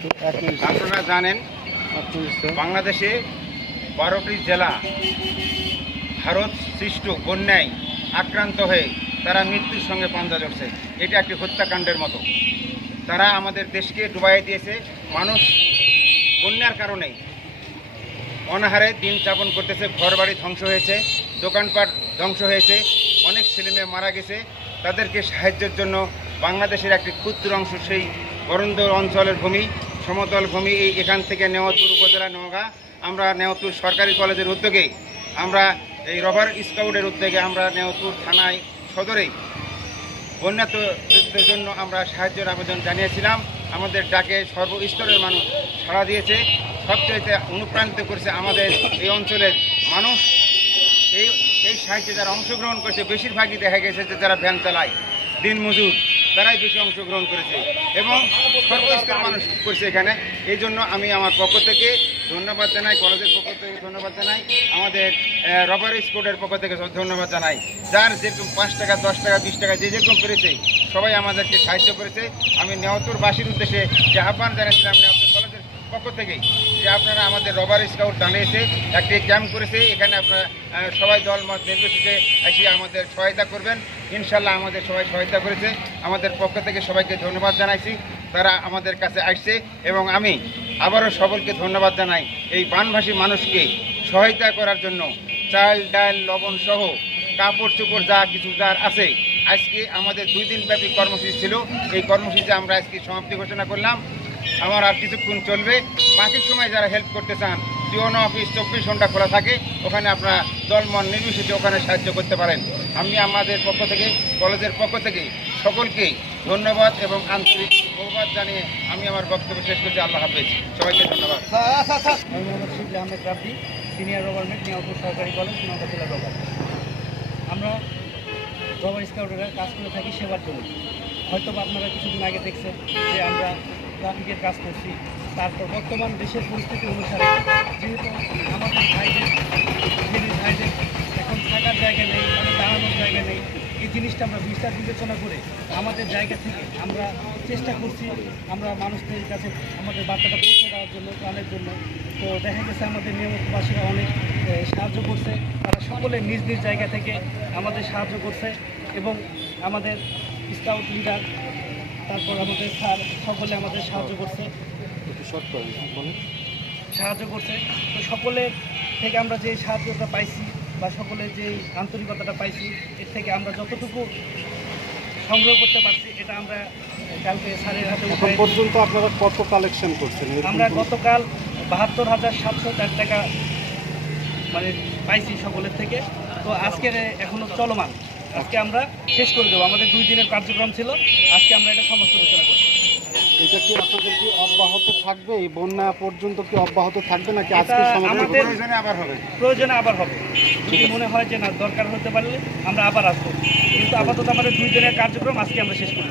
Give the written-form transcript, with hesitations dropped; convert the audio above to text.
আপনারা জানেন বাংলাদেশে 12টি জেলা ভারত সৃষ্ট বন্যায় আক্রান্ত হয়ে তারা মৃত্যুর সঙ্গে পাঞ্জা লড়ছে। এটা একটি হত্যাকাণ্ডের মতো। তারা আমাদের দেশকে ডুবাইয়ে দিয়েছে। মানুষ বন্যার কারণে অনাহারে দিন যাপন করতেছে। ঘরবাড়ি ধ্বংস হয়েছে, দোকানপাট ধ্বংস হয়েছে, অনেক ছেলেমেয়ে মারা গেছে। তাদেরকে সাহায্যের জন্য বাংলাদেশের একটি ক্ষুদ্র অংশ, সেই বরেন্দ্র অঞ্চলের ভূমি, সমতল ভূমি, এখান থেকে নেওয়াতুর উপজেলা নওগাঁ, আমরা নেওয়াতুর সরকারি কলেজের উদ্যোগে, আমরা এই রবার স্কাউটের উদ্যোগে আমরা নেওয়াতুর থানায় সদরে বন্যাতদের জন্য আমরা সাহায্যের আবেদন জানিয়েছিলাম। আমাদের ডাকে সর্বস্তরের মানুষ সাড়া দিয়েছে। সবচেয়ে অনুপ্রাণিত করেছে আমাদের এই অঞ্চলের মানুষ। এই সাহায্যে যারা অংশগ্রহণ করেছে বেশিরভাগই দেখা গেছে যে যারা ভ্যান চালায়, দিনমজুর, তারাই বেশি অংশগ্রহণ করেছে এবং সর্বস্তরের মানুষ করছে এখানে। এই জন্য আমি আমার পক্ষ থেকে ধন্যবাদ জানাই, কলেজের পক্ষ থেকে ধন্যবাদ জানাই, আমাদের রবার স্কুলের পক্ষ থেকে ধন্যবাদ জানাই। যার যেরকম 5 টাকা, 10 টাকা, 20 টাকা যে যেরকম পেরেছে সবাই আমাদেরকে সাহায্য করেছে। আমি নেওয়াতুরবাসীর উদ্দেশ্যে যে আহ্বান জানিয়েছিলাম নেওয়াতুর কলেজের পক্ষ থেকে, যে আপনারা আমাদের রবার স্কাউট জানিয়েছে, একটি ক্যাম্প করেছে, এখানে আপনারা সবাই দলমত নির্বিশেষে এসে আমাদের সহায়তা করবেন। ইনশাল্লাহ আমাদের সবাই সহায়তা করেছে। আমাদের পক্ষ থেকে সবাইকে ধন্যবাদ জানাইছি, তারা আমাদের কাছে আসছে। এবং আমি আবারও সকলকে ধন্যবাদ জানাই এই বানভাসী মানুষকে সহায়তা করার জন্য। চাল, ডাল, লবণ সহ কাপড় চোপড় যা কিছু যার আছে। আজকে আমাদের 2 দিনব্যাপী কর্মসূচি ছিল। এই কর্মসূচি আমরা আজকে সমাপ্তি ঘোষণা করলাম। আমার আর কিছুক্ষণ চলবে। বাকি সময় যারা হেল্প করতে চান, টিওনো অফিস 24 ঘন্টা খোলা থাকে, ওখানে আপনারা দলমত নির্বিশেষে ওখানে সাহায্য করতে পারেন। আমি আমাদের পক্ষ থেকে, কলেজের পক্ষ থেকে সকলকে ধন্যবাদ এবং আন্তরিক ধন্যবাদ জানিয়ে আমি আমার বক্তব্য শেষ করছি। আল্লাহ হাফেজ, সবাইকে ধন্যবাদ। আমি মোহাম্মদ শিবলি আহমেদ রাব্বি, সিনিয়র গভর্নমেন্ট নেওয়াতুর সরকারি কলেজ, নওগাঁ জেলা রবার। আমরা রবার স্কাউটেরা কাজ করে থাকি সেবার জন্য। হয়তো আপনারা কিছুদিন আগে দেখছেন যে আমরা ট্রাফিকের কাজ করছি। তারপর বর্তমান দেশের পরিস্থিতি অনুসারে যেহেতু আমাদের ভাইদের এখন থাকার জায়গা নেই, মানে দাঁড়ানোর জায়গা নেই, এই জিনিসটা আমরা বিবেচনা করে আমাদের জায়গা থেকে আমরা চেষ্টা করছি আমরা মানুষদের কাছে আমাদের বার্তাটা পৌঁছে দেওয়ার জন্য, প্রাণের জন্য। তো দেখা গেছে আমাদের নিয়মিতবাসীরা অনেক সাহায্য করছে। তারা সকলে নিজ নিজ জায়গা থেকে আমাদের সাহায্য করছে এবং আমাদের স্কাউট লিডার, তারপর আমাদের স্যার, সকলে আমাদের সাহায্য করছে। তো সকলের থেকে আমরা যে সাহায্যটা পাইছি বা সকলের যে আন্তরিকতাটা পাইছি, এর থেকে আমরা যতটুকু সংগ্রহ করতে পারছি এটা আমরা কালকে স্যারের হাতে পর্যন্ত আপনারা কত কালেকশন করছেন? আমরা গতকাল 72,704 টাকা মানে পাইছি সকলের থেকে। তো আজকের এখনো চলমান, আজকে আমরা শেষ করে দেবো। আমাদের 2 দিনের কার্যক্রম ছিল, আজকে আমরা এটা সমাপ্ত ঘোষণা করছি। এটা কি আপনাদের কি অব্যাহত থাকবে? এই বন্যা পর্যন্ত কি অব্যাহত থাকবে নাকি আজকে আমাদের প্রয়োজনে আবার হবে? যদি মনে হয় যে না দরকার হতে পারলে আমরা আবার আসবো, কিন্তু আপাতত আমাদের 2 দিনের কার্যক্রম আজকে আমরা শেষ করি।